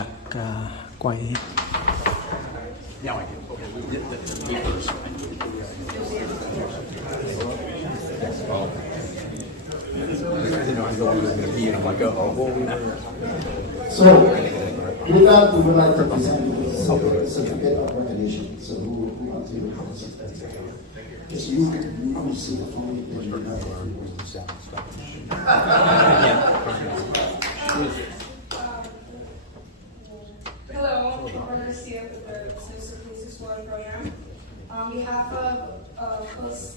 đặt quay. So, with that, we would like to present the certificate of recognition. So, who wants to present that? Yes, you see the phone. Hello, I'm Marcia with the Citizen Police Explorer Program. On behalf of Post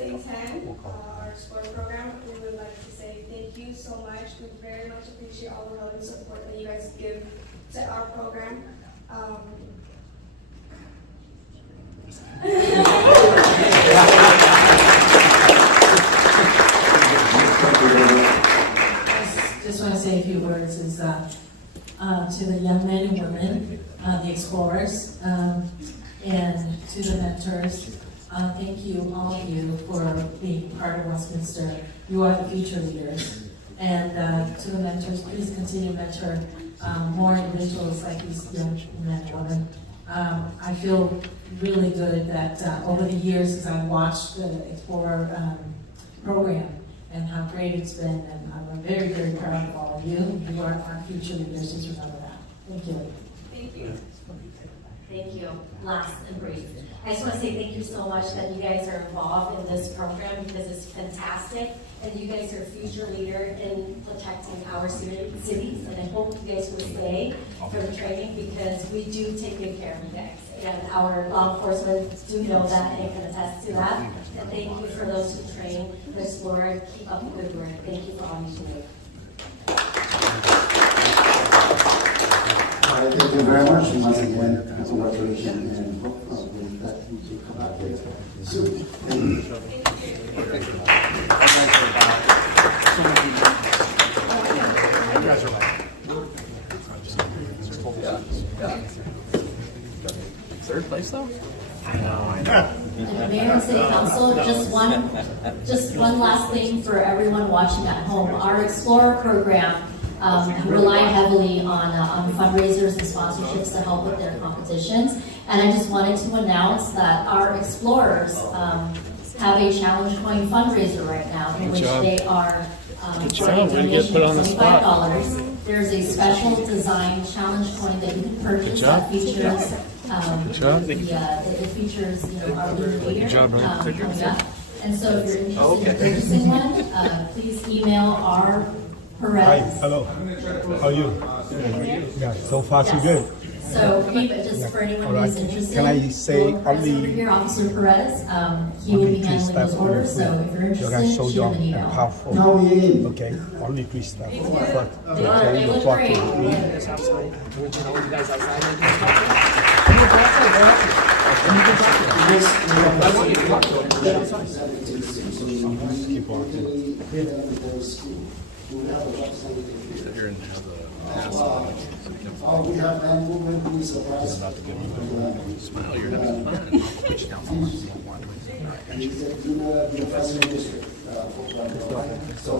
810, our Explorer Program, we would like to say thank you so much. We very much appreciate all the love and support that you guys give to our program. Just want to say a few words to the young men and women, the explorers, and to the mentors. Thank you, all of you, for being part of Westminster. You are the future leaders. And to the mentors, please continue to mentor more individuals like these young men and women. I feel really good that over the years, as I've watched the Explorer program and how great it's been, and I'm very, very proud of all of you. You are our future leaders. Just remember that. Thank you. Thank you. Thank you. Last and brief. I just want to say thank you so much that you guys are involved in this program because it's fantastic, and you guys are future leader in protecting our cities. And I hope you guys will stay for the training because we do take good care of you guys, and our law enforcement do know that and can attest to that. And thank you for those who train the Explorer. Keep up the good work. Thank you for all you do. Thank you very much, and once again, congratulations, and hopefully that you can come back here soon. Thank you. Third place though? Mayor and City Council, just one last thing for everyone watching at home. Our Explorer program rely heavily on fundraisers and sponsorships to help with their competitions. And I just wanted to announce that our Explorers have a challenge coin fundraiser right now in which they are for a donation of $25. There's a special design challenge coin that you can purchase that features it features our leader coming up. And so if you're interested in purchasing one, please email our Perez. Hi, hello. How are you? Yeah, so far so good. So just for anyone who's interested, can I say over only here, Officer Perez, he will be handling those orders. So if you're interested, so shoot young him an and email. powerful? Now we in. Okay, only 3 steps. They First, look great. Oh, we have man movement, who is surprised. Smile, you're having fun. Pitch down the one. He's the president district. So,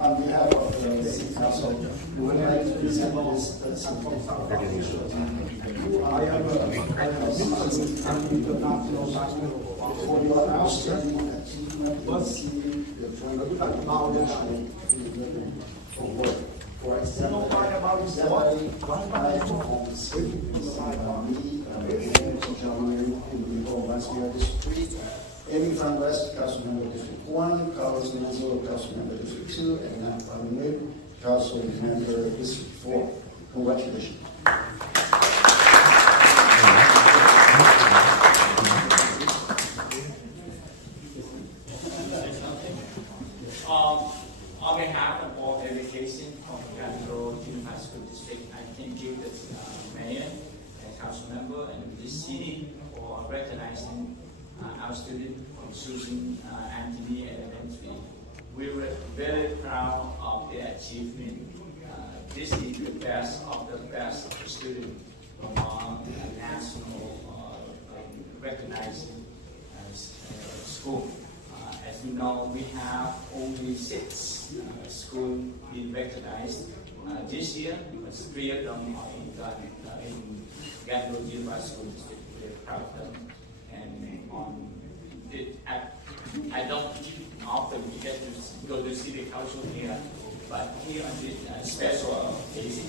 on behalf of the city council, we would like to present this I am for your outstanding achievement in seeing the trend for work. For example, exemplary performance by me, in the Westminster District, Amy from West, Councilmember District 1, Carlos Menzo, Councilmember District 2, and Nat from Mid, Councilmember District 4. Congratulations. On behalf of all education of Capital Junior High School District, I thank you, the mayor and council member and the city for recognizing our student from Susan Anthony Elementary. We were very proud of their achievement. This is the best of the best student among national recognizing school. As you know, we have only 6 schools being recognized This year, 3 of them are in Gatineau Unified School District. We're proud of them. And I don't often get to go to city council here, but here on this special occasion,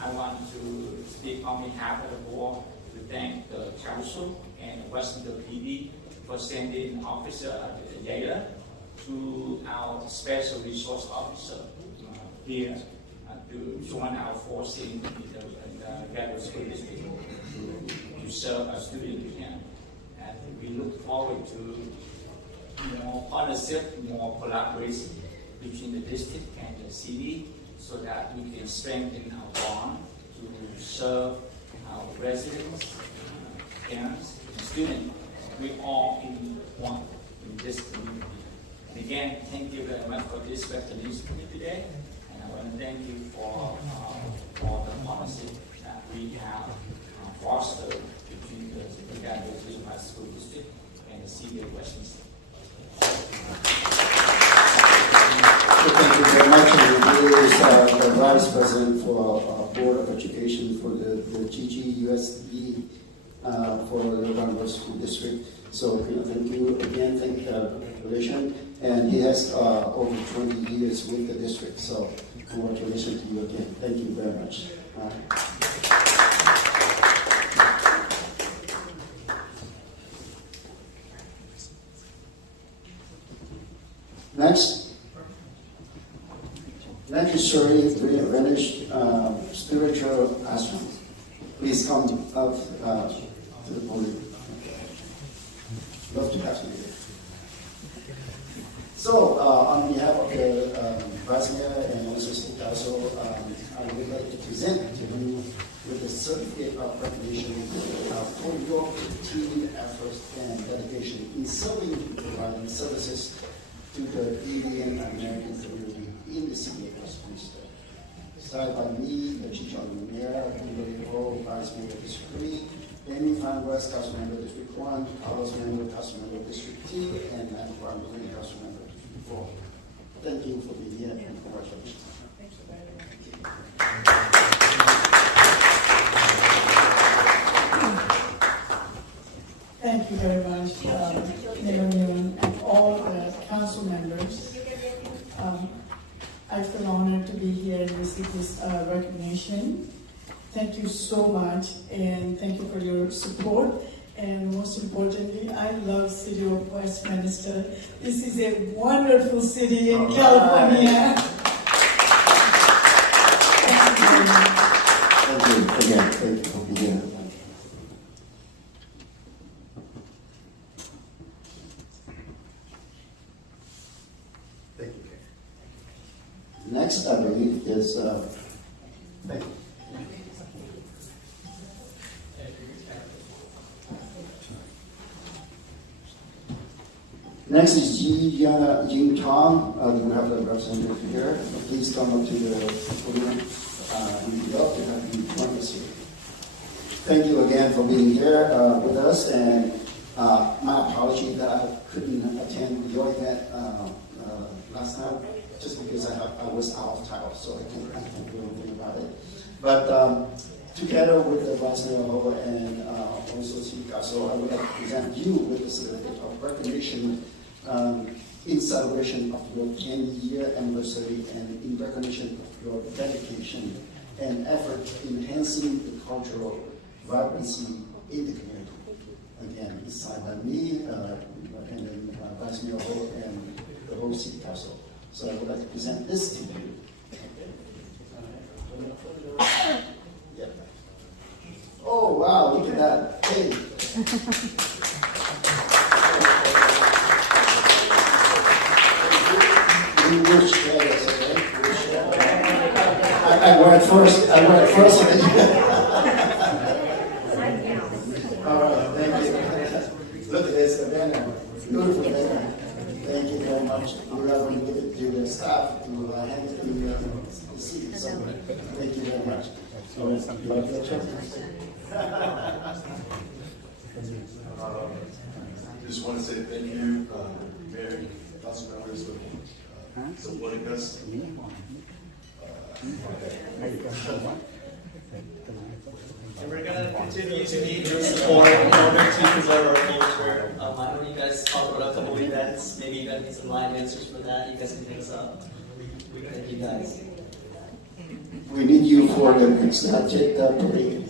I want to speak on behalf of the board to thank the council and Washington PD for sending Officer Layla to our special resource officer here to join our force in the Gatineau School District to serve our students here. And we look forward to more partnership, more collaboration between the district and the city so that we can strengthen our bond to serve our residents, parents, and students. We all in one in this community. And again, thank you very much for this recognition today. And I want to thank you for the partnership that we have fostered between the Gatineau Unified School District and the city of Westminster. Thank you very much. And here is the Vice President for Board of Education for the GGUSD for the Gatineau School District. So thank you again, thank you for the relation. And he has over 20 years with the district. So congratulations to you again. Thank you very much. Next is Shirley Greenwich, spiritual astronaut. Please come up to the podium. Love to have you here. So, on behalf of the Vice Mayor and also City Council, I would like to present to you with the certificate of recognition for your continued efforts and dedication in serving and providing services to the Indian American community in the city of Westminster. Started by me, the Chief Mayor, Kimberly Ho, Vice Mayor District 3, Amy Fan West, Council Member District 1, Carlos Member, Council Member District 2, and Matthew Green, Council Member District 4. Thank you for being here and congratulations. Thank you very much, Mayor Nguyen, and all the council members. I feel honored to be here and receive this recognition. Thank you so much, and thank you for your support. And most importantly, I love City of Westminster. This is a wonderful city in California. Thank you very much. Thank you again. Thank you for being here. Thank you. Next, I believe, is thank you. Next is Jing Tong. We have the representative here. Please come up to the podium. We'd love to have you join us here. Thank you again for being here with us. And my apology that I couldn't attend your event last time, just because I was out of town, so I can't do anything about it. But together with the Vice Mayor Ho and also City Council, I would like to present you with a certificate of recognition in celebration of your 10-year anniversary and in recognition of your dedication and effort in enhancing the cultural vibrancy in the community. Again, it's signed by me and then Vice Mayor Ho and the whole City Council. So I would like to present this to you. Yeah. Oh wow, look at that. Hey. I wear it first. All right, thank you. Look at this, the banner. Beautiful banner. Thank you very much. We're going to give it to the staff to hand it to the city. So thank you very much. Just want to say thank you, Mayor, council members, for supporting us. And we're gonna continue to need your support in order to preserve our culture. I know you guys talked about a couple events. Maybe you guys need some live answers for that. You guys can hit us up. Thank you guys. We need you for the next jet parade.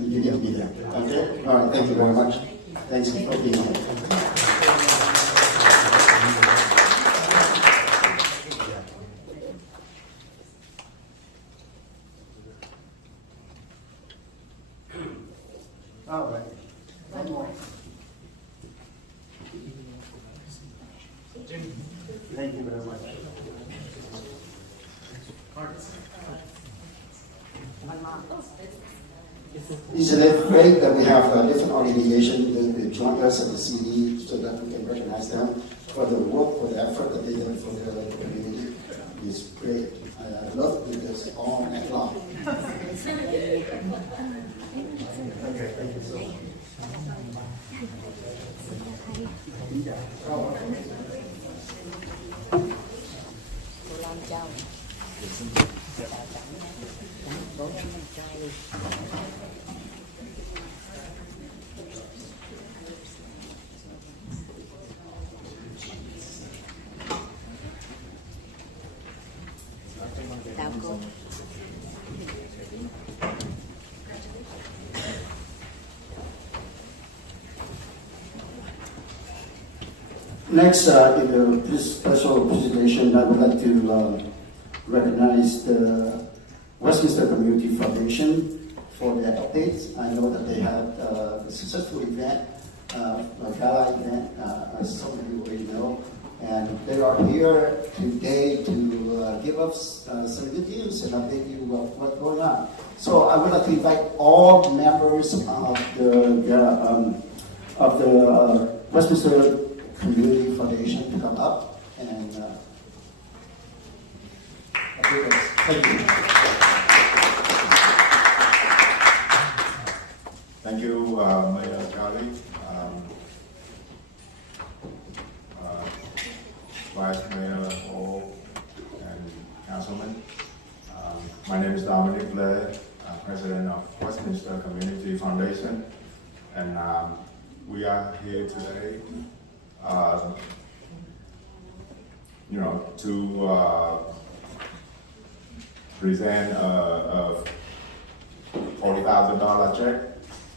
You need to be there. Okay? All right, thank you very much. Thanks for being here. All right. One more. Thank you very much. Isn't it great that we have different organizations that join us at the CD so that we can recognize them for the work, for the effort that they do for the community? It's great. I love to do this all night long. Okay, thank you so much. Next, in this special presentation, I would like to recognize the Westminster Community Foundation for their updates. I know that they had a successful event, a gala event, as some of you already know, and they are here today to give us some good news and update you about what's going on. So I would like to invite all members of the Westminster Community Foundation to come up and update us. Thank you. Thank you, Mayor Charlie, Vice Mayor Ho, and Councilman. My name is Dominic Blair, President of Westminster Community Foundation, and we are here today, to present a $40,000 check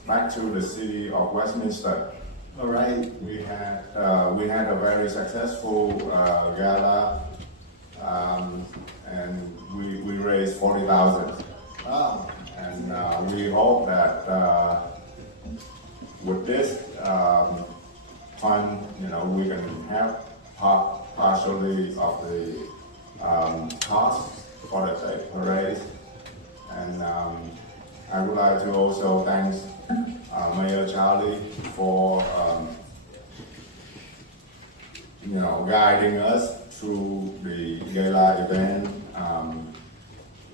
back to the city of Westminster. All right. We had a very successful gala, and we raised $40,000. Wow. And we hope that with this fund, we can help partially of the cost for the parade. And I would like to also thank Mayor Charlie for guiding us through the gala event,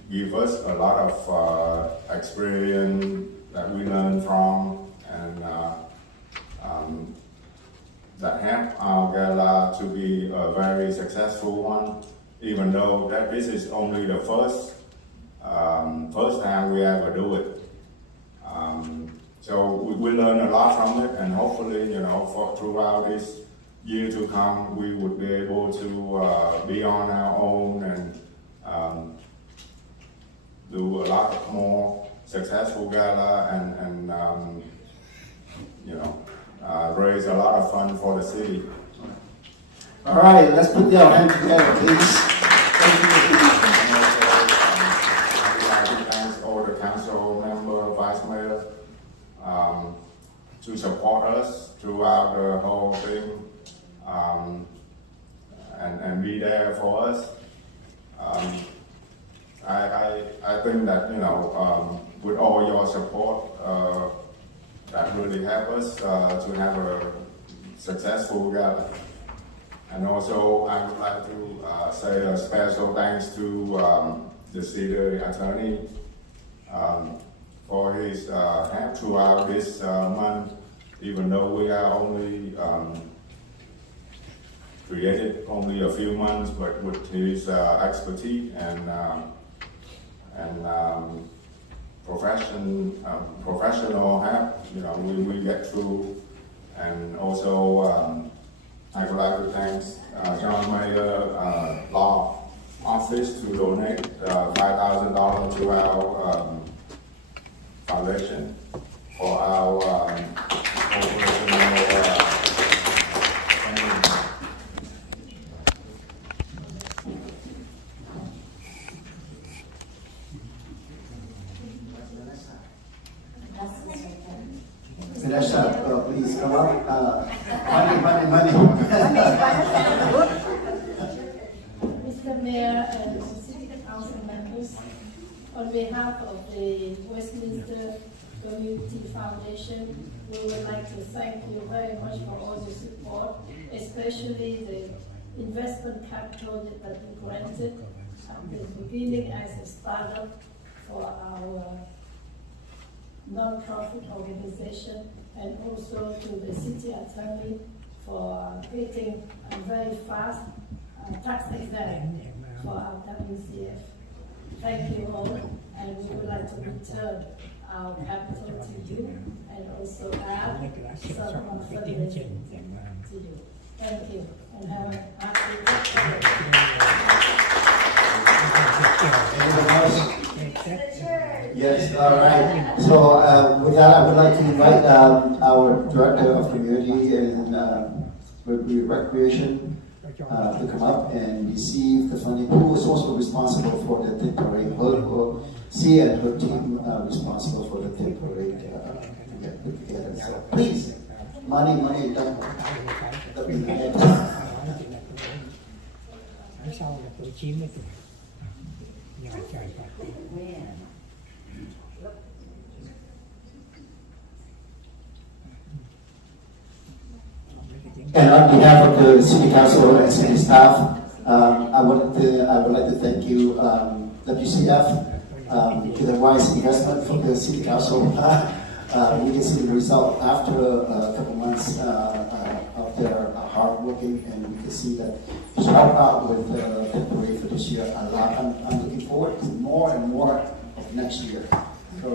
give us a lot of experience that we learned from, and that helped our gala to be a very successful one, even though that this is only the first time we ever do it. So we learn a lot from it, and hopefully, throughout this year to come, we would be able to be on our own and do a lot more successful gala and raise a lot of fund for the city. All right, let's put our hands together, please. Thank you. Thanks all the council member, vice mayor, to support us throughout the whole thing, and be there for us. I think that with all your support, that really helped us to have a successful gala. And also, I would like to say a special thanks to the city attorney for his help throughout this month, even though we are only created only a few months, but with his expertise and and professional help, we get through. And also, I would like to thank John Mayer Law Office to donate $5,000 to our foundation for our operational training. Vanessa, please come up. Money. Mr. Mayor and City Council members, on behalf of the Westminster Community Foundation, we would like to thank you very much for all your support, especially the investment capital that you granted at the beginning as a startup for our non-profit organization, and also to the city attorney for getting a very fast tax exempt for our WCF. Thank you all, and we would like to return our capital to you and also add some fundraising to you. Thank you, and have a happy Yes, all right. So with that, I would like to invite our Director of Community and Recreation to come up and receive the funding. Who is also responsible for the Tit Parade? She and her team responsible for the Tit Parade to get put together. So please, money, done. Sau là tuổi 90 tuổi. Nhờ trời Phật. And on behalf of the City Council and City staff, I would like to thank you, WCF, to the wise investment from the City Council. We can see the result after a couple months of their hard working, and we can see that it's helped out with the parade for this year a lot. I'm looking forward to more and more of next year. So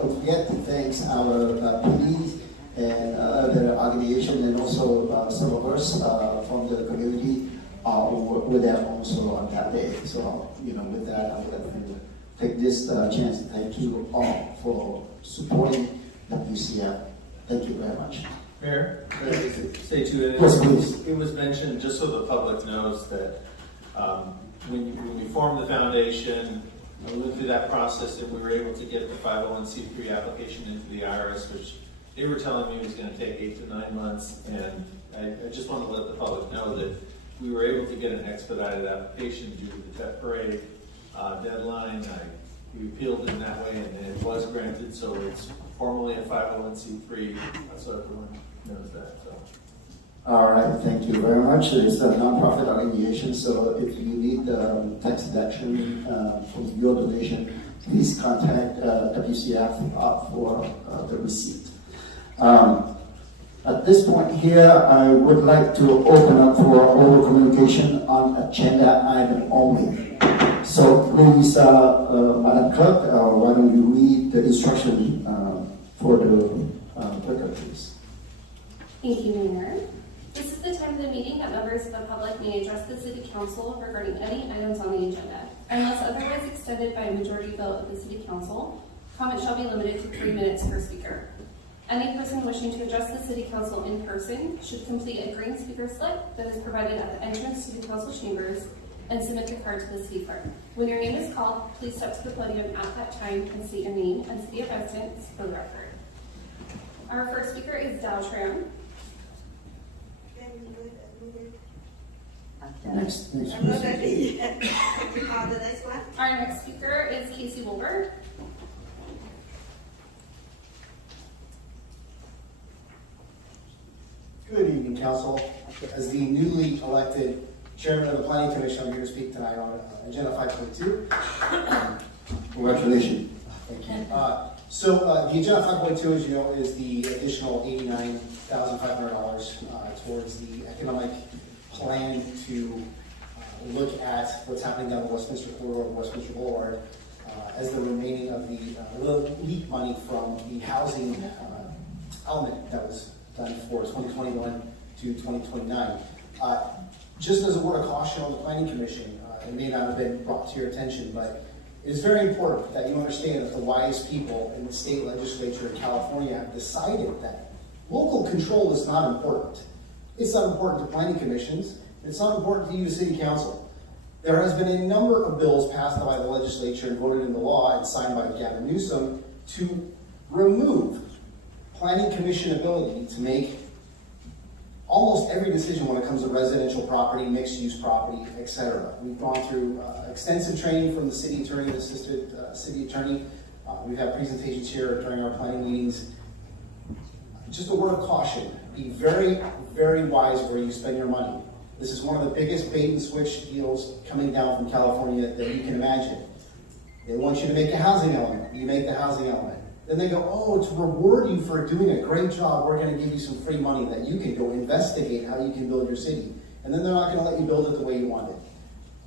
don't forget to thank our police and other organization, and also some of us from the community were there also on that day. So with that, I would like to take this chance to thank you all for supporting WCF. Thank you very much. Mayor, can I say to it? Yes, please. It was mentioned, just so the public knows, that when we formed the foundation, we went through that process, and we were able to get the 501c3 application into the IRS, which they were telling me was going to take 8 to 9 months, and I just want to let the public know that we were able to get an expedited application due to the Tet Parade deadline. We appealed in that way, and it was granted, so it's formally a 501c3, so everyone knows that. So. All right, thank you very much. It's a nonprofit organization, so if you need tax deduction from your donation, please contact WCF for the receipt. At this point here, I would like to open up for oral communication on agenda item only. So please, Madam Clerk, why don't you read the instruction for the clerk, please. Thank you, Mayor. This is the time of the meeting that members of the public may address the City Council regarding any items on the agenda. Unless otherwise extended by a majority vote of the City Council, comment shall be limited to 3 minutes per speaker. Any person wishing to address the City Council in person should complete a green speaker slip that is provided at the entrance to the Council chambers and submit the card to the City Clerk. When your name is called, please step to the podium at that time and state your name and city of residence for the record. Our first speaker is Dao Tram. Next. I'm not ready yet. The next one. Our next speaker is Casey Wolbert. Good evening, Council. As the newly elected Chairman of the Planning Commission, I'm here to speak tonight on Agenda 5.2. Congratulations. Thank you. So the Agenda 5.2, as you know, is the additional $89,500 towards the economic plan to look at what's happening down the Westminster corridor, Westminster Boulevard, as the remaining of the LEAP money from the housing element that was done for 2021 to 2029. Just as a word of caution on the Planning Commission, it may not have been brought to your attention, but it is very important that you understand that the wise people in the state legislature in California have decided that local control is not important. It's not important to planning commissions. It's not important to you, the city council. There has been a number of bills passed by the legislature and voted into law and signed by Gavin Newsom to remove planning commission ability to make almost every decision when it comes to residential property, mixed-use property, etc. We've gone through extensive training from the city attorney and assistant city attorney. We've had presentations here during our planning meetings. Just a word of caution, be very, very wise where you spend your money. This is one of the biggest bait and switch deals coming down from California that you can imagine. They want you to make a housing element, you make the housing element. Then they go, oh, to reward you for doing a great job, we're going to give you some free money that you can go investigate how you can build your city. And then they're not going to let you build it the way you want it.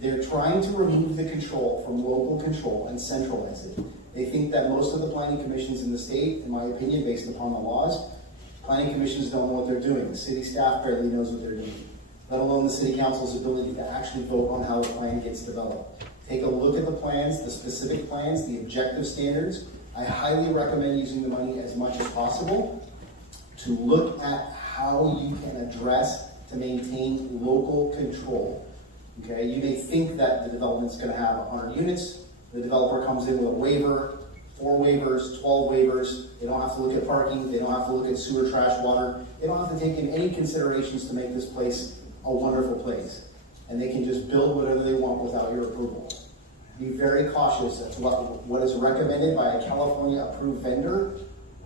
They're trying to remove the control from local control and centralize it. They think that most of the planning commissions in the state, in my opinion, based upon the laws, planning commissions don't know what they're doing. The city staff barely knows what they're doing, let alone the city council's ability to actually vote on how the plan gets developed. Take a look at the plans, the specific plans, the objective standards. I highly recommend using the money as much as possible to look at how you can address to maintain local control. Okay, you may think that the development's going to have 100 units. The developer comes in with a waiver, 4 waivers, 12 waivers. They don't have to look at parking. They don't have to look at sewer, trash, water. They don't have to take in any considerations to make this place a wonderful place. And they can just build whatever they want without your approval. Be very cautious as to what is recommended by a California approved vendor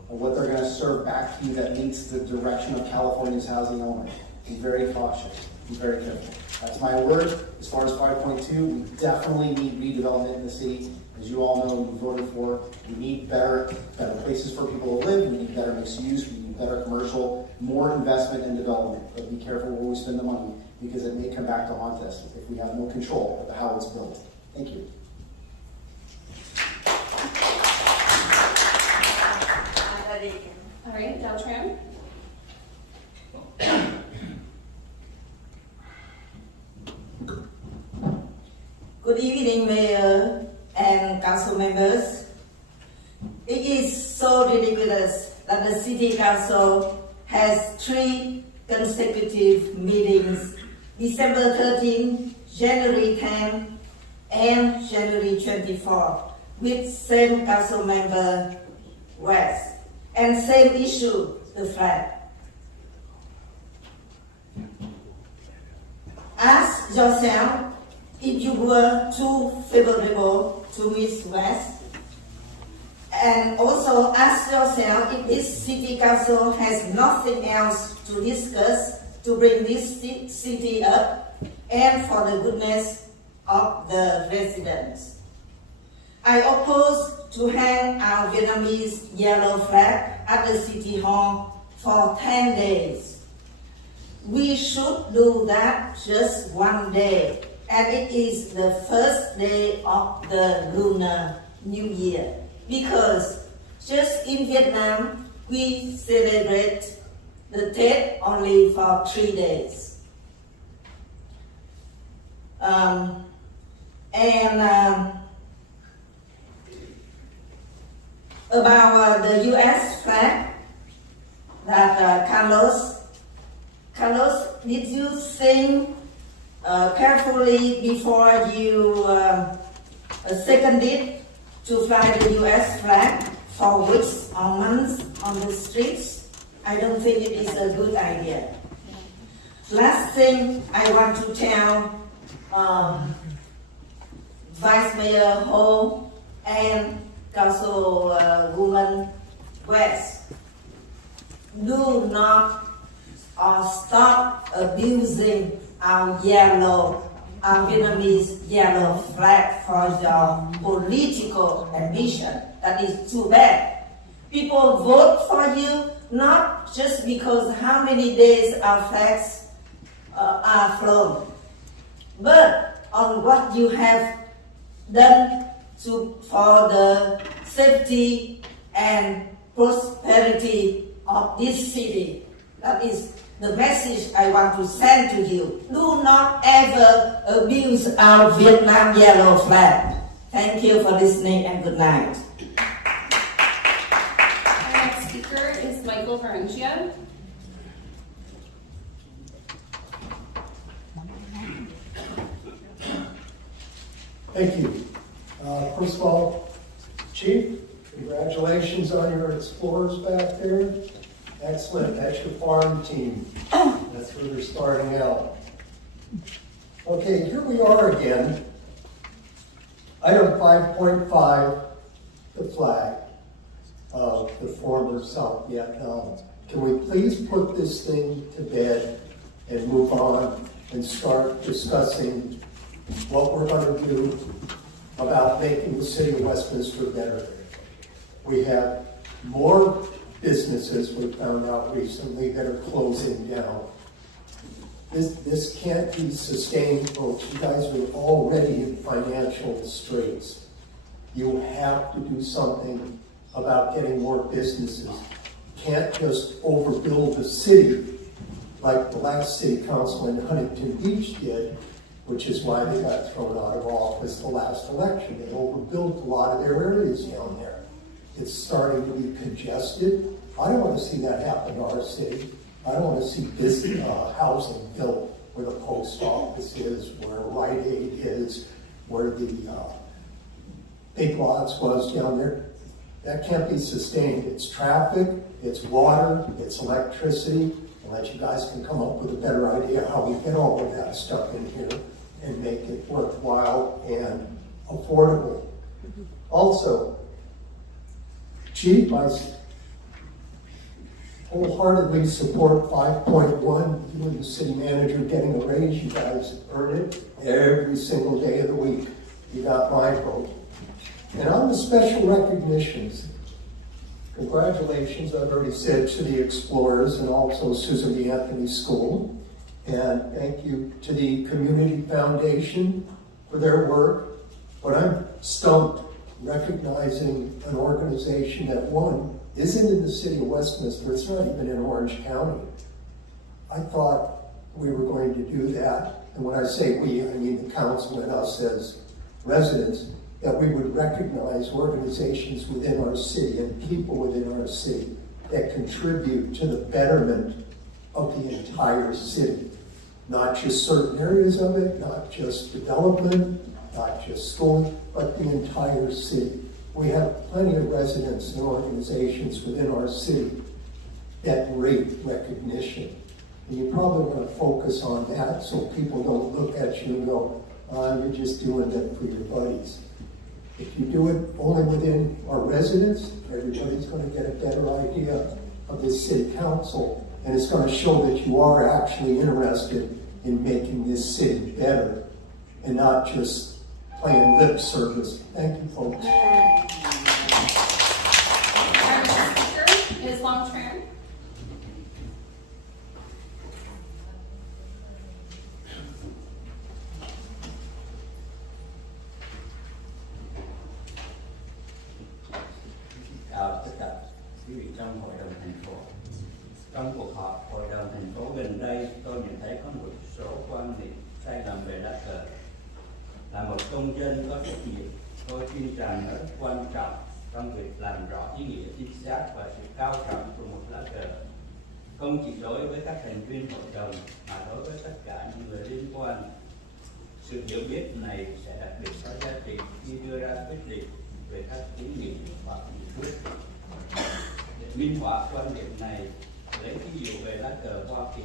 and what they're going to serve back to you that meets the direction of California's housing element. Be very cautious. Be very careful. That's my word. As far as 5.2, we definitely need redevelopment in the city. As you all know, we voted for. We need better places for people to live. We need better mixed use. We need better commercial, more investment and development. But be careful where we spend the money because it may come back to haunt us if we have no control of how it's built. Thank you. All right, Deltran. Good evening, Mayor and Council members. It is so ridiculous that the City Council has 3 consecutive meetings, December 13, January 10, and January 24, with same Council member West, and same issue, the flag. Ask yourself if you were too favorable to Ms. West, and also ask yourself if this city council has nothing else to discuss to bring this city up and for the goodness of the residents. I oppose to hang our Vietnamese yellow flag at the City Hall for 10 days. We should do that just one day, and it is the first day of the Lunar New Year, because just in Vietnam, we celebrate the Tết only for 3 days. About the U.S. flag, that Carlos, did you think carefully before you seconded to fly the U.S. flag for weeks or months on the streets? I don't think it is a good idea. Last thing I want to tell Vice Mayor Ho and Councilwoman West, do not or stop abusing our Vietnamese yellow flag for your political ambition. That is too bad. People vote for you not just because how many days our flags are flown, but on what you have done for the safety and prosperity of this city. That is the message I want to send to you. Do not ever abuse our Vietnam yellow flag. Thank you for listening and good night. Our next speaker is Michael Varentia. Thank you. First of all, Chief, congratulations on your explorers back there. Excellent. That's your farm team. That's where they're starting out. Okay, here we are again. Item 5.5, the flag of the former South Vietnam. Can we please put this thing to bed and move on and start discussing what we're going to do about making the city of Westminster better? We have more businesses we found out recently that are closing down. This can't be sustained, folks. You guys are already in financial straits. You have to do something about getting more businesses. You can't just overbuild the city like the last city council in Huntington Beach did, which is why they got thrown out of office the last election. They overbuilt a lot of their areas down there. It's starting to be congested. I don't want to see that happen to our city. I don't want to see business, housing built where the post office is, where Rite Aid is, where the Big Lots was down there. That can't be sustained. It's traffic, it's water, it's electricity. Unless you guys can come up with a better idea how we get all of that stuff in here and make it worthwhile and affordable. Also, Chief, I wholeheartedly support 5.1. You and the city manager getting a raise. You guys earn it every single day of the week. You got my vote. And on the special recognitions, congratulations, I've already said, to the Explorers and also Susan B. Anthony School. And thank you to the Community Foundation for their work. But I'm stumped recognizing an organization that, one, isn't in the city of Westminster. It's not even in Orange County. I thought we were going to do that. And when I say we, I mean the council and us as residents, that we would recognize organizations within our city and people within our city that contribute to the betterment of the entire city. Not just certain areas of it, not just development, not just schooling, but the entire city. We have plenty of residents and organizations within our city that rate recognition. And you probably want to focus on that so people don't look at you and go, oh, you're just doing that for your buddies. If you do it only within our residents, everybody's going to get a better idea of this city council, and it's going to show that you are actually interested in making this city better and not just playing lip service. Thank you, folks. Our next speaker is Long Tran. Chào tất cả quý vị trong hội đồng thành phố. Trong cuộc họp hội đồng thành phố gần đây, tôi nhận thấy có một số quan điểm sai lầm về lá cờ. Là một công dân có trách nhiệm, tôi tin rằng nó rất quan trọng trong việc làm rõ ý nghĩa chính xác và sự cao trọng của một lá cờ. Không chỉ đối với các thành viên hội đồng mà đối với tất cả những người liên quan. Sự hiểu biết này sẽ đặc biệt có giá trị khi đưa ra quyết định về các kiến nghị hoặc nghị quyết. Để minh họa quan điểm này, lấy ví dụ về lá cờ Hoa Kỳ.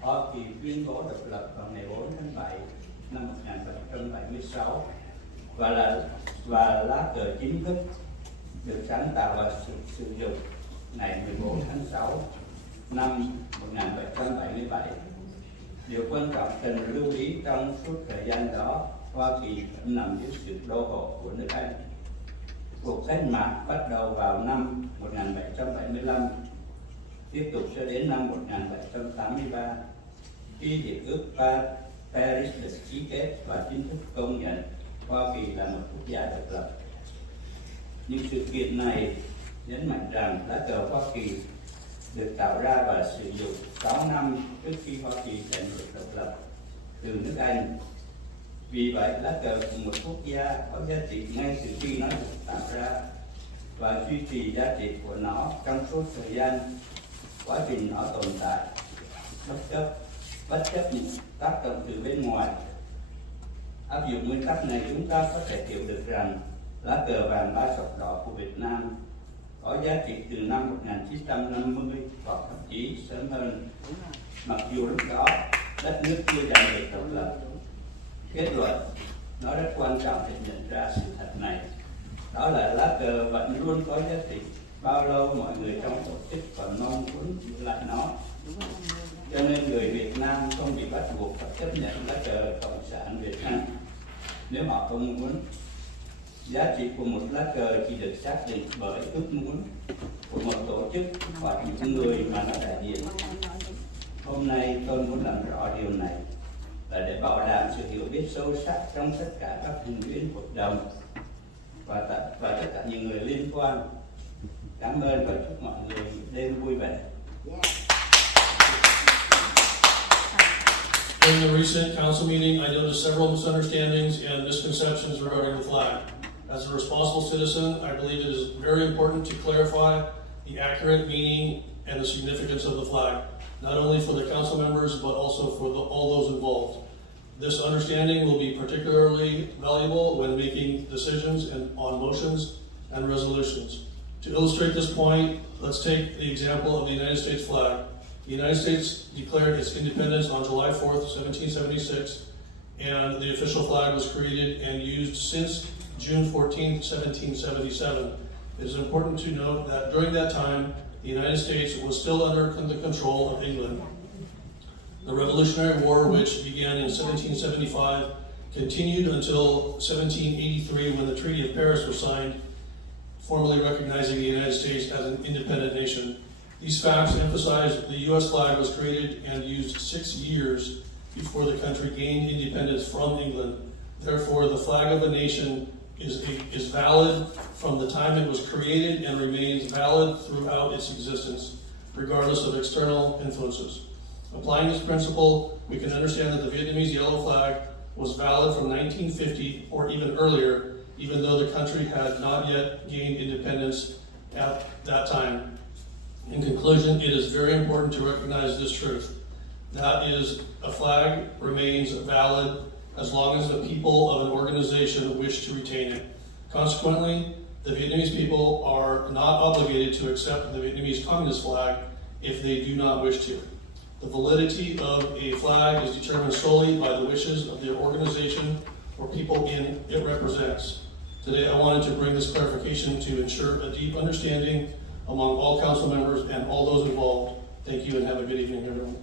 Hoa Kỳ tuyên bố độc lập vào ngày 4 tháng 7 năm 1776 và lá cờ chính thức được sáng tạo và sử dụng ngày 14 tháng 6 năm 1777. Điều quan trọng cần lưu ý trong suốt thời gian đó, Hoa Kỳ vẫn nằm dưới sự đô hộ của nước Anh. Cuộc cách mạng bắt đầu vào năm 1775, tiếp tục cho đến năm 1783, khi Hiệp ước Paris được ký kết và chính thức công nhận Hoa Kỳ là một quốc gia độc lập. Những sự kiện này nhấn mạnh rằng lá cờ Hoa Kỳ được tạo ra và sử dụng 6 năm trước khi Hoa Kỳ giành được độc lập từ nước Anh. Vì vậy, lá cờ của một quốc gia có giá trị ngay từ khi nó được tạo ra và duy trì giá trị của nó trong suốt thời gian quá trình nó tồn tại, bất chấp những tác động từ bên ngoài. Áp dụng nguyên tắc này, chúng ta có thể hiểu được rằng lá cờ vàng ba sọc đỏ của Việt Nam có giá trị từ năm 1950 hoặc thậm chí sớm hơn, mặc dù lúc đó đất nước chưa giành được độc lập. Kết luận, nó rất quan trọng để nhận ra sự thật này, đó là lá cờ vẫn luôn có giá trị bao lâu mọi người trong tổ chức còn mong muốn giữ lại nó. Cho nên người Việt Nam không bị bắt buộc phải chấp nhận lá cờ Cộng sản Việt Nam nếu họ không muốn. Giá trị của một lá cờ chỉ được xác định bởi ước muốn của một tổ chức hoặc những người mà nó đại diện. Hôm nay tôi muốn làm rõ điều này là để bảo đảm sự hiểu biết sâu sắc trong tất cả các thành viên hội đồng và tất cả những người liên quan. Cảm ơn và chúc mọi người đêm vui vẻ. During the recent council meeting, I noticed several misunderstandings and misconceptions regarding the flag. As a responsible citizen, I believe it is very important to clarify the accurate meaning and the significance of the flag, not only for the council members, but also for all those involved. This understanding will be particularly valuable when making decisions on motions and resolutions. To illustrate this point, let's take the example of the United States flag. The United States declared its independence on July 4th, 1776, and the official flag was created and used since June 14th, 1777. It is important to note that during that time, the United States was still under the control of England. The Revolutionary War, which began in 1775, continued until 1783 when the Treaty of Paris was signed, formally recognizing the United States as an independent nation. These facts emphasize the U.S. flag was created and used 6 years before the country gained independence from England. Therefore, the flag of a nation is valid from the time it was created and remains valid throughout its existence, regardless of external influences. Applying this principle, we can understand that the Vietnamese yellow flag was valid from 1950 or even earlier, even though the country had not yet gained independence at that time. In conclusion, it is very important to recognize this truth. That is, a flag remains valid as long as the people of an organization wish to retain it. Consequently, the Vietnamese people are not obligated to accept the Vietnamese Communist flag if they do not wish to. The validity of a flag is determined solely by the wishes of the organization or people it represents. Today, I wanted to bring this clarification to ensure a deep understanding among all council members and all those involved. Thank you and have a good evening, everyone.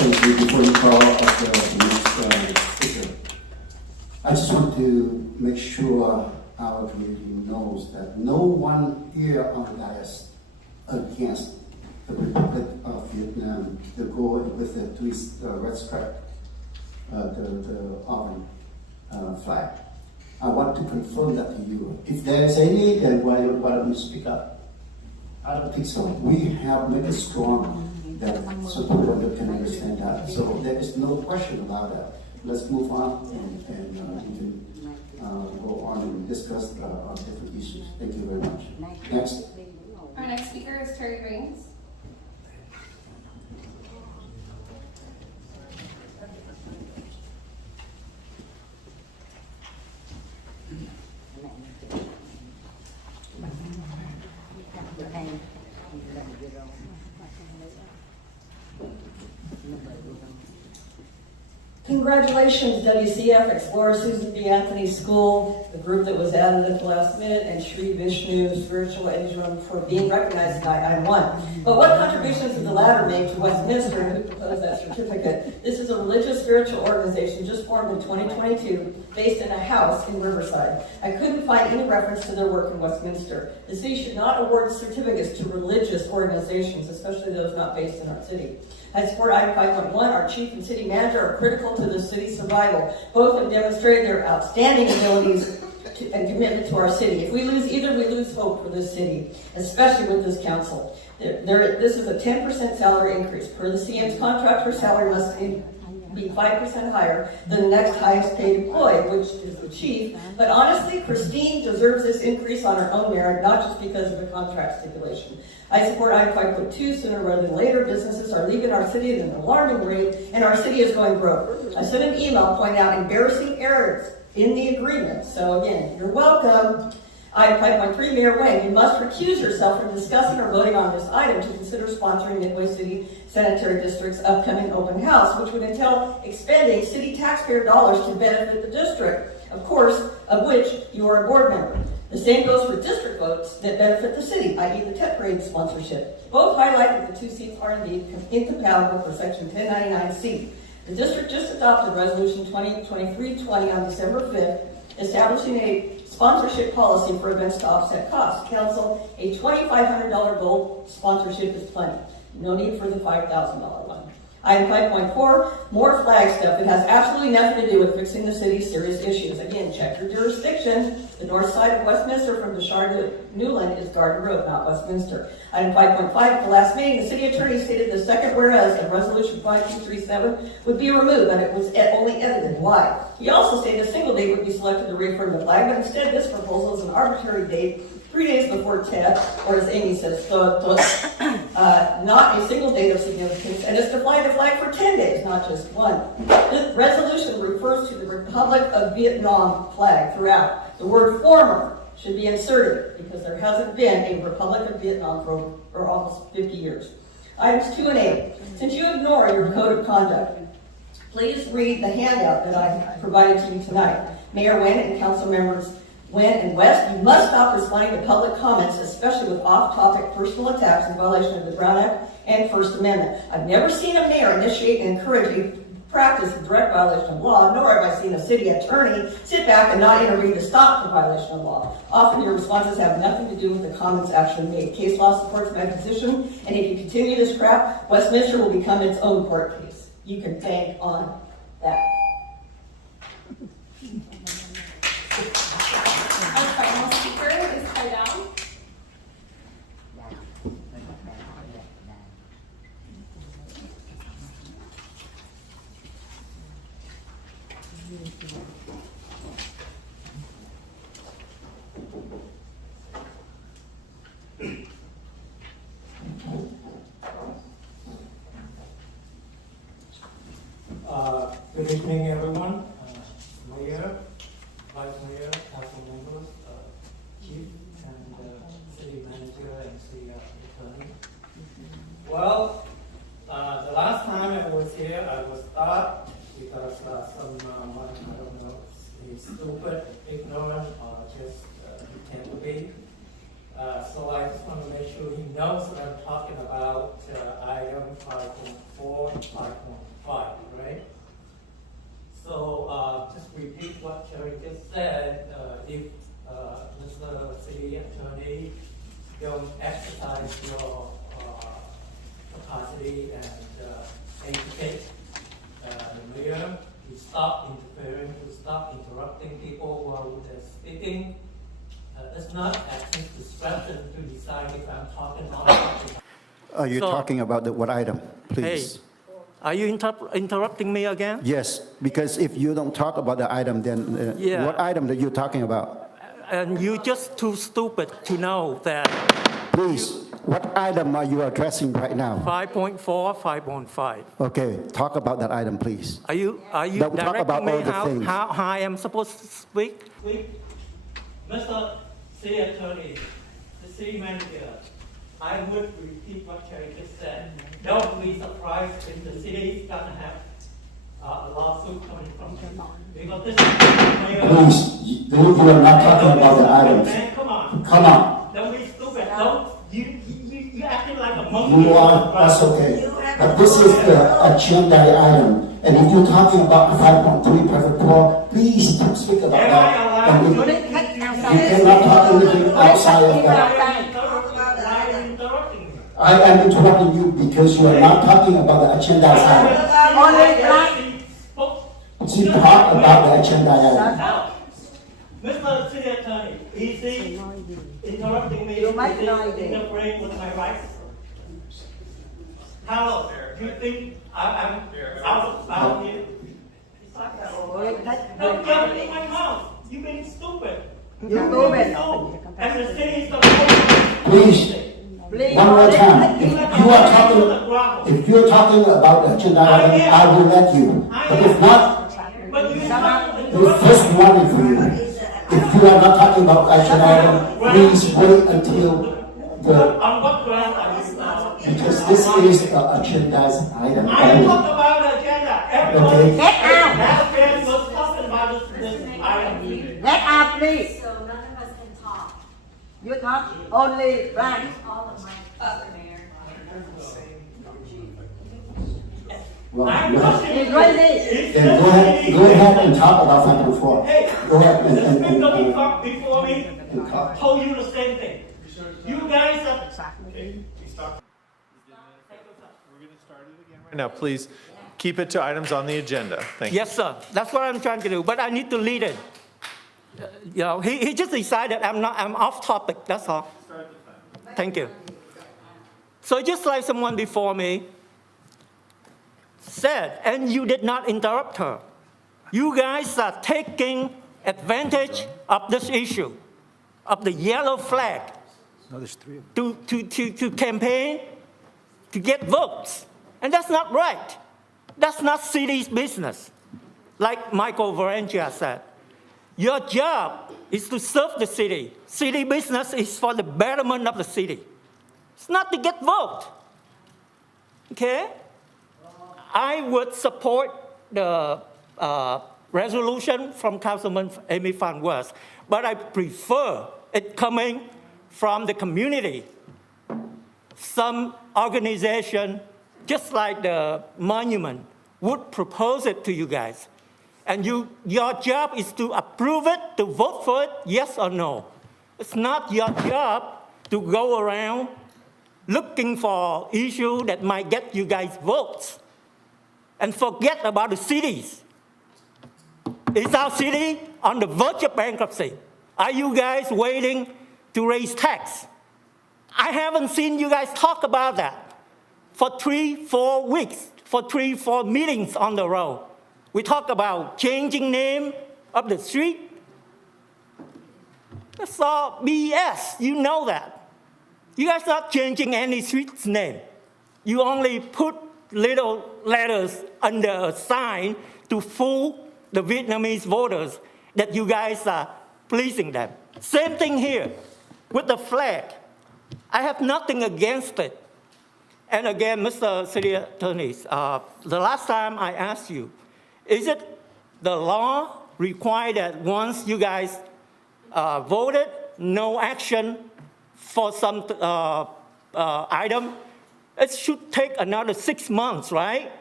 Thank you. Before you call up the next speaker, I just want to make sure our community knows that no one here on the dais against the Republic of Vietnam to go with the twist red stripe, the orange flag. I want to confirm that to you. If there is any, then why don't you speak up? I don't think so. We have made it strong that supporter can understand that. So there is no question about that. Let's move on and we can go on and discuss on different issues. Thank you very much. Next. Our next speaker is Terry Raines. Congratulations, WCF Explorer Susan B. Anthony School the group that was added at the last minute, and Sri Vishnu Spiritual Edgeroom for being recognized tonight, item 1. But what contributions did the latter make to Westminster, who proposed that certificate? This is a religious spiritual organization just formed in 2022, based in a house in Riverside. I couldn't find any reference to their work in Westminster. The city should not award certificates to religious organizations, especially those not based in our city. I support item 5.1. Our chief and city manager are critical to the city's survival. Both have demonstrated their outstanding abilities and commitment to our city. If we lose either, we lose hope for this city, especially with this council. This is a 10% salary increase. Per the CM's contract, her salary must be 5% higher than the next highest paid employee, which is the chief. But honestly, Christine deserves this increase on her own merit, not just because of a contract stipulation. I support item 5.2. Sooner rather than later, businesses are leaving our city at an alarming rate, and our city is going broke. I sent an email pointing out embarrassing errors in the agreement. So again, you're welcome. Item 5.3, Mayor Wayne, you must recuse yourself from discussing or voting on this item to consider sponsoring Midway City Sanitary District's upcoming open house, which would entail expending city taxpayer dollars to benefit the district, of course, of which you are a board member. The same goes for district votes that benefit the city, i.e. the Tet Parade sponsorship. Both highlight that the two seats are indeed incompatible for Section 1099C. The district just adopted Resolution 2023-20 on December 5th, establishing a sponsorship policy for events to offset costs. Council, a $2,500 gold sponsorship is plenty. No need for the $5,000 one. Item 5.4, more flag stuff. It has absolutely nothing to do with fixing the city's serious issues. Again, check your jurisdiction. The north side of Westminster from Bouchard to Newland is Garden Road, not Westminster. Item 5.5, at the last meeting, the city attorney stated the second whereas of Resolution 5237 would be removed, but it was only edited. Why? He also stated a single date would be selected to reaffirm the flag, but instead this proposal is an arbitrary date 3 days before TED, or as Amy says, not a single date of significance, and it's to fly the flag for 10 days, not just one. This resolution refers to the Republic of Vietnam flag throughout. The word former should be inserted because there hasn't been a Republic of Vietnam for almost 50 years. Items 2 and 8. Since you ignore your code of conduct, please read the handout that I provided to you tonight. Mayor Nguyen and council members Nguyen and West, you must stop responding to public comments, especially with off-topic personal attacks in violation of the Brown Act and First Amendment. I've never seen a mayor initiate and encourage a practice of direct violation of law, nor have I seen a city attorney sit back and not intervene to stop the violation of law. Often your responses have nothing to do with the comments actually made. Case law supports my position, and if you continue this crap, Westminster will become its own court case. You can bank on that. Our final speaker is Khai Đao. Good evening, everyone. Mayor, Vice Mayor, council members, Chief, and City Manager and City Attorney. Well, the last time I was here, I was stopped because someone, I don't know, is stupid, ignorant, or just pretend to be. So I just want to make sure he knows what I'm talking about, item 5.4, 5.5, right? So just repeat what Jerry just said. If Mr. City Attorney don't exercise your capacity and educate the mayor to stop interfering, to stop interrupting people while they're speaking, it's not at his discretion to decide if I'm talking or not. You're talking about what item, please? Hey, are you interrupting me again? Yes, because if you don't talk about the item, then Yeah. what item that you're talking about? And you're just too stupid to know that. Please, what item are you addressing right now? 5.4, 5.5. Okay, talk about that item, please. Are you Don't talk about directing me all the things. how I am supposed to speak? Mr. City Attorney, the City Manager, I would repeat what Jerry just said. Don't be surprised if the city is going to have a lawsuit coming from him. Because this Please, you are not talking about the items. Man, come on. Come on. Don't be stupid. Don't, you acting like a monkey. You are, that's okay. But this is the agenda item. And if you're talking about 5.3 private poor, please don't speak about that. And you cannot talk anything outside of that. I am interrupting you because you are not talking about the agenda item. She talk about the agenda item. Mr. City Attorney, is he interrupting me? Is he interfering with my rights? How do you think I'm out here? Don't get in my mouth. You've been stupid. You've been stupid. And the city is the Please, one more time. If you're talking about the agenda item, I will let you. But if not, the first warning for you. If you are not talking about agenda item, please wait until because this is the agenda's item. I talk about the agenda. Everybody Get out. last year was talking about this item. Get out, please. So none of us can talk. You talk only right. All of my, Mayor. Well, I'm go ahead. pushing ready. Then go ahead and talk about 5.4. Hey, Go ahead the and speaker before me talk. told you the same thing. You guys are. Now, please keep it to items on the agenda. Thank you. Yes, sir. That's what I'm trying to do, but I need to lead it. You know, he just decided I'm off topic, that's all. Thank you. So just like someone before me said, and you did not interrupt her, you guys are taking advantage of this issue, of the yellow flag, to campaign, to get votes. And that's not right. That's not city's business. Like Michael Varentia said, your job is to serve the city. City business is for the betterment of the city. It's not to get vote. Okay? I would support the resolution from Councilman Amy Phan West, but I prefer it coming from the community. Some organization, just like the monument, would propose it to you guys. And your job is to approve it, to vote for it, yes or no. It's not your job to go around looking for issues that might get you guys votes and forget about the cities. Is our city on the verge of bankruptcy? Are you guys waiting to raise tax? I haven't seen you guys talk about that for 3-4 weeks, for 3-4 meetings on the road. We talk about changing name of the street. That's all BS, you know that. You guys not changing any street's name. You only put little letters under a sign to fool the Vietnamese voters that you guys are pleasing them. Same thing here with the flag. I have nothing against it. And again, Mr. City Attorney, the last time I asked you, is it the law required that once you guys voted, no action for some item, it should take another 6 months, right?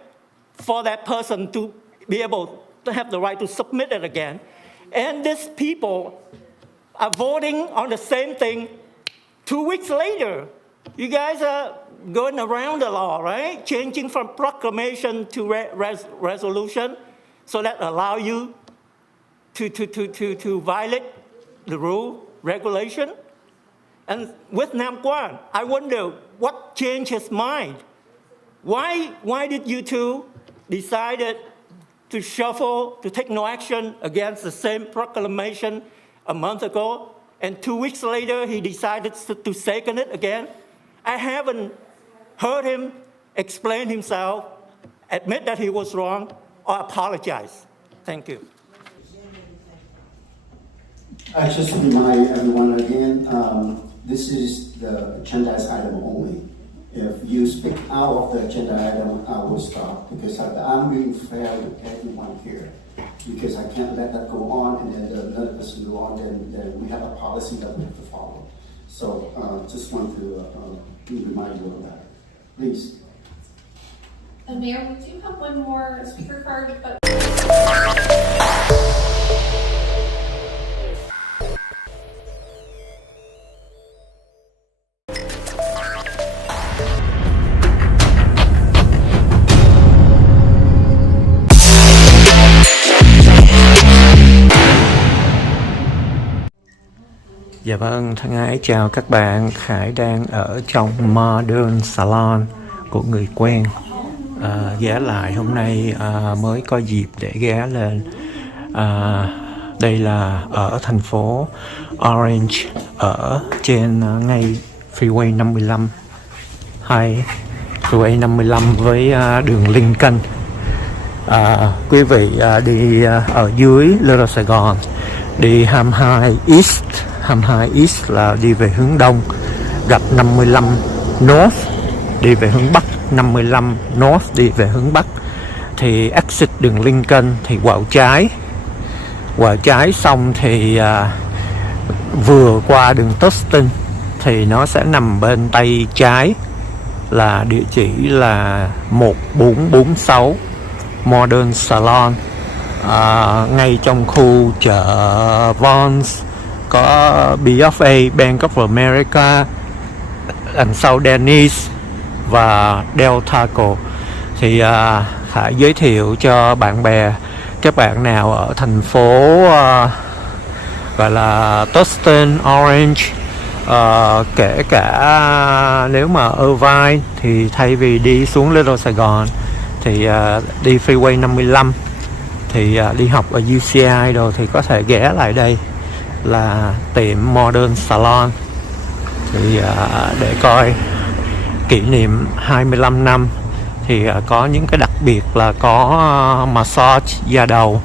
For that person to be able to have the right to submit it again. And these people are voting on the same thing 2 weeks later. You guys are going around the law, right? Changing from proclamation to resolution so that allow you to violate the rule, regulation. And with Nam Quang, I wonder what changed his mind. Why did you two decided to shuffle, to take no action against the same proclamation a month ago, and 2 weeks later he decided to second it again? I haven't heard him explain himself, admit that he was wrong, or apologize. Thank you. I just remind everyone again, this is the agenda item only. If you speak out of the agenda item, I will stop because I'm being fair with everyone here. Because I can't let that go on and then another person go on, then we have a policy that we have to follow. So just want to remind you of that. Please. Mayor, we do have one more speaker card, but Dạ vâng, thân ái chào các bạn. Khải đang ở trong Modern Salon của người quen. Ghé lại hôm nay mới có dịp để ghé lên. Đây là ở thành phố Orange, ở trên ngay Freeway 55 hay Freeway 55 với đường Lincoln. Quý vị đi ở dưới Little Sài Gòn, đi 22 East. 22 East là đi về hướng đông, gặp 55 North đi về hướng bắc, 55 North đi về hướng bắc. Thì exit đường Lincoln thì quẹo trái xong thì vừa qua đường Tustin thì nó sẽ nằm bên tay trái, là địa chỉ là 1446 Modern Salon, ngay trong khu chợ Vons. Có BFA, Bank of America, đằng sau Denny's và Del Taco. Thì Khải giới thiệu cho bạn bè, các bạn nào ở thành phố gọi là Tustin, Orange, kể cả nếu mà Irvine thì thay vì đi xuống Little Sài Gòn thì đi Freeway 55 thì đi học ở UCI rồi thì có thể ghé lại đây là tiệm Modern Salon thì để coi kỷ niệm 25 năm thì có những cái đặc biệt là có massage da đầu,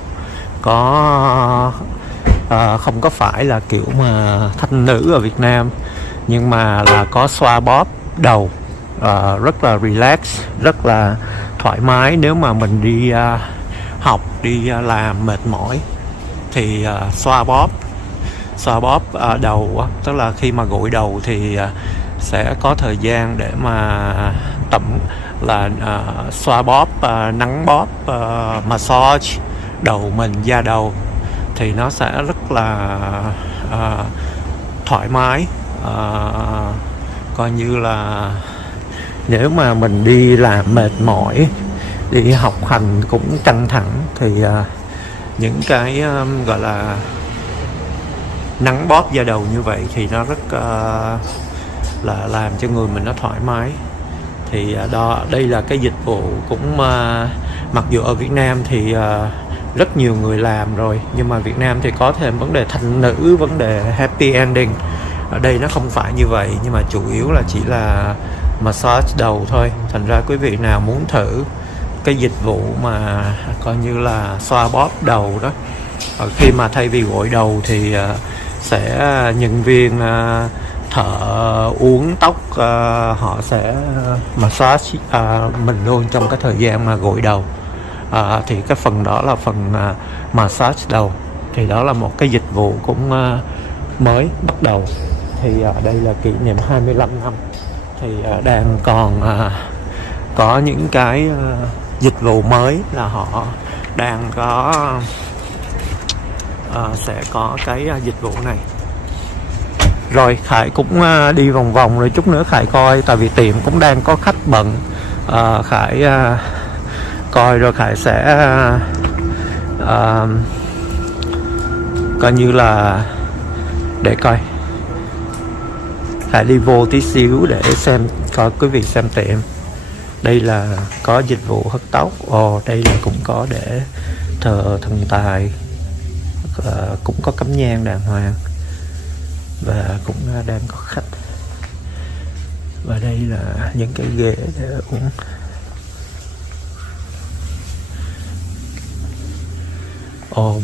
có không có phải là kiểu mà thanh nữ ở Việt Nam, nhưng mà là có xoa bóp đầu, rất là relax, rất là thoải mái. Nếu mà mình đi học, đi làm mệt mỏi thì xoa bóp đầu, tức là khi mà gội đầu thì sẽ có thời gian để mà xoa bóp, nắng bóp, massage đầu mình, da đầu thì nó sẽ rất là thoải mái. Coi như là nếu mà mình đi làm mệt mỏi, đi học hành cũng căng thẳng thì những cái gọi là nắng bóp da đầu như vậy thì nó rất là làm cho người mình nó thoải mái. Thì đây là cái dịch vụ cũng mặc dù ở Việt Nam thì rất nhiều người làm rồi, nhưng mà Việt Nam thì có thêm vấn đề thanh nữ, vấn đề happy ending. Ở đây nó không phải như vậy, nhưng mà chủ yếu là chỉ là massage đầu thôi. Thành ra quý vị nào muốn thử cái dịch vụ mà coi như là xoa bóp đầu đó, khi mà thay vì gội đầu thì sẽ nhân viên thợ uốn tóc họ sẽ massage mình luôn trong cái thời gian mà gội đầu. Thì cái phần đó là phần massage đầu, thì đó là một cái dịch vụ cũng mới bắt đầu. Thì đây là kỷ niệm 25 năm thì đang còn có những cái dịch vụ mới là họ đang có sẽ có cái dịch vụ này. Rồi Khải cũng đi vòng vòng rồi, chút nữa Khải coi, tại vì tiệm cũng đang có khách bận. Khải coi rồi Khải sẽ coi như là để coi. Khải đi vô tí xíu để xem, coi quý vị xem tiệm. Đây là có dịch vụ hớt tóc. Đây là cũng có để thờ thần tài, cũng có cắm nhang đàng hoàng và cũng đang có khách. Và đây là những cái ghế để uống.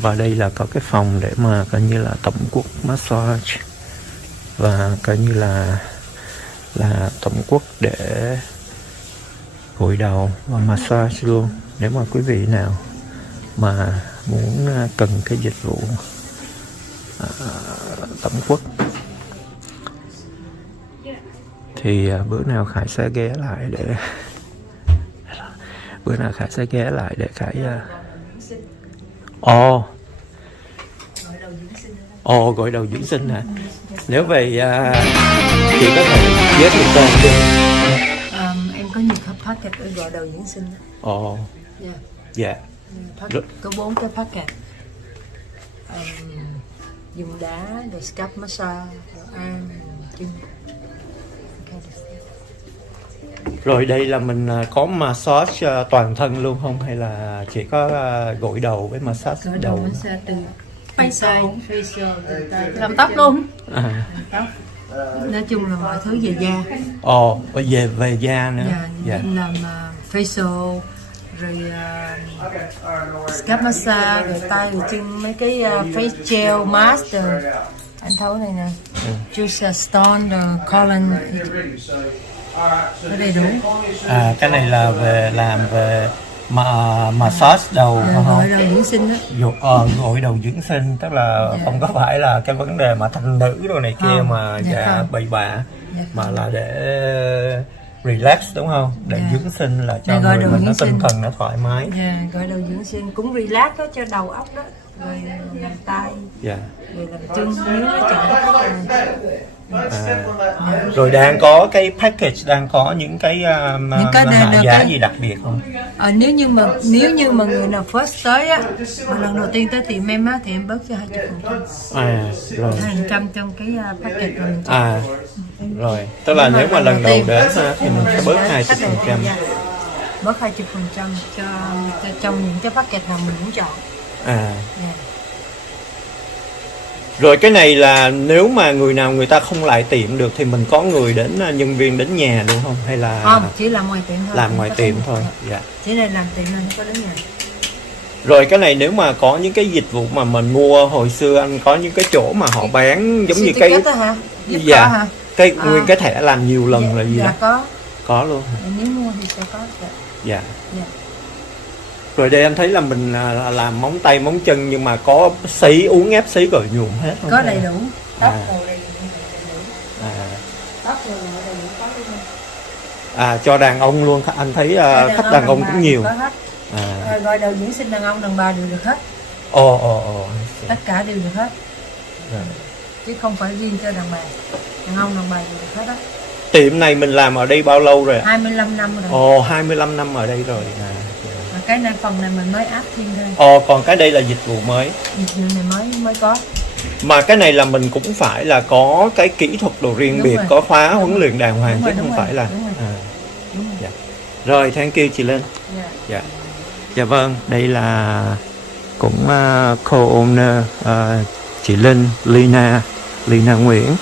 Và đây là có cái phòng để mà coi như là tổng quốc massage và coi như là là tổng quất để gội đầu và massage luôn. Nếu mà quý vị nào mà muốn cần cái dịch vụ tổng quất thì bữa nào Khải sẽ ghé lại để Khải gội đầu dưỡng sinh hả? Nếu vậy chị có thể giới thiệu tên được. Em có nhiều packet để gội đầu dưỡng sinh. Dạ. Có 4 cái packet. Dùng đá, rồi scalp massage, rồi arm, chân. Rồi đây là mình có massage toàn thân luôn không? Hay là chỉ có gội đầu với massage gội đầu? Massage từ facial làm tóc luôn. Tóc. Nói chung là mọi thứ về da. Về da nữa. Dạ. Làm facial, rồi scalp massage, rồi tay rồi chân, mấy cái face gel mask rồi. Anh thấu này nè. Juice stone, rồi colon. Cái đầy đủ. Cái này là về làm về massage đầu không? Gội đầu dưỡng sinh đó. Gội đầu dưỡng sinh tức là không có phải là cái vấn đề mà thanh nữ đồ này kia mà bậy bạ, mà là để relax đúng không? Để dưỡng sinh là cho người mình nó tinh thần nó thoải mái. Gội đầu dưỡng sinh cũng relax đó, cho đầu óc đó. Rồi làm tay. Rồi làm chân nếu nó chọn. Rồi đang có cái package, đang có những cái hạ giá gì đặc biệt không? Nếu như mà người nào first tới á, mà lần đầu tiên tới tiệm em á, thì em bớt cho 20%. Rồi. 20% trong cái package rồi mình rồi, tức là nếu mà lần đầu đến thì mình sẽ bớt 20%. Bớt 20% cho trong những cái package nào mình muốn chọn. Rồi cái này là nếu mà người nào người ta không lại tiệm được thì mình có người đến, nhân viên đến nhà đúng không? Hay là không, chỉ làm ngoài tiệm thôi. Làm ngoài tiệm thôi. Dạ. Chỉ là làm tiệm nên có đến nhà. Rồi cái này nếu mà có những cái dịch vụ mà mình mua hồi xưa, anh có những cái chỗ mà họ bán giống như cái hả? Dạ. Cái nguyên cái thẻ làm nhiều lần là gì đó? Có luôn. Nếu mua thì sẽ có. Dạ. Rồi đây anh thấy là mình làm móng tay móng chân nhưng mà có sấy, uống ép sấy rồi nhuộm hết không? Có đầy đủ. Tóc rồi đầy đủ. Tóc rồi đầy đủ có luôn. Cho đàn ông luôn, anh thấy khách đàn ông cũng nhiều. Có hết. Gọi đầu dưỡng sinh đàn ông đàn bà đều được hết. Tất cả đều được hết. Chứ không phải riêng cho đàn bà. Đàn ông đàn bà đều được hết đó. Tiệm này mình làm ở đây bao lâu rồi? 25 năm rồi. 25 năm ở đây rồi. Cái này phần này mình mới áp thêm thôi. Còn cái đây là dịch vụ mới. Dịch vụ này mới có. Mà cái này là mình cũng phải là có cái kỹ thuật đồ riêng biệt, có khóa huấn luyện đàng hoàng chứ không phải là. Rồi, thank you chị Linh. Dạ vâng, đây là cũng co-owner chị Linh, Lina Nguyễn,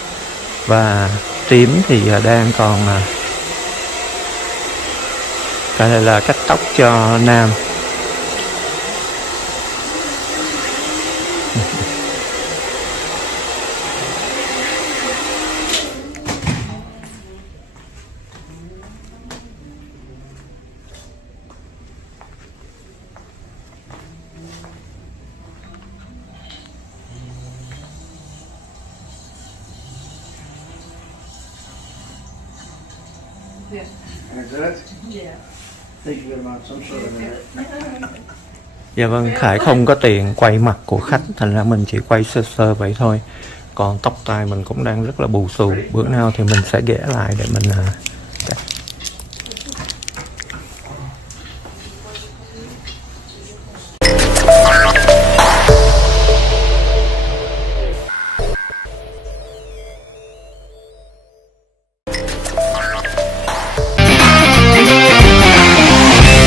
và Tím thì đang còn cái này là cắt tóc cho nam. Dạ vâng, Khải không có tiền quay mặt của khách, thành ra mình chỉ quay sơ sơ vậy thôi. Còn tóc tai mình cũng đang rất là bù xù. Bữa nào thì mình sẽ ghé lại để mình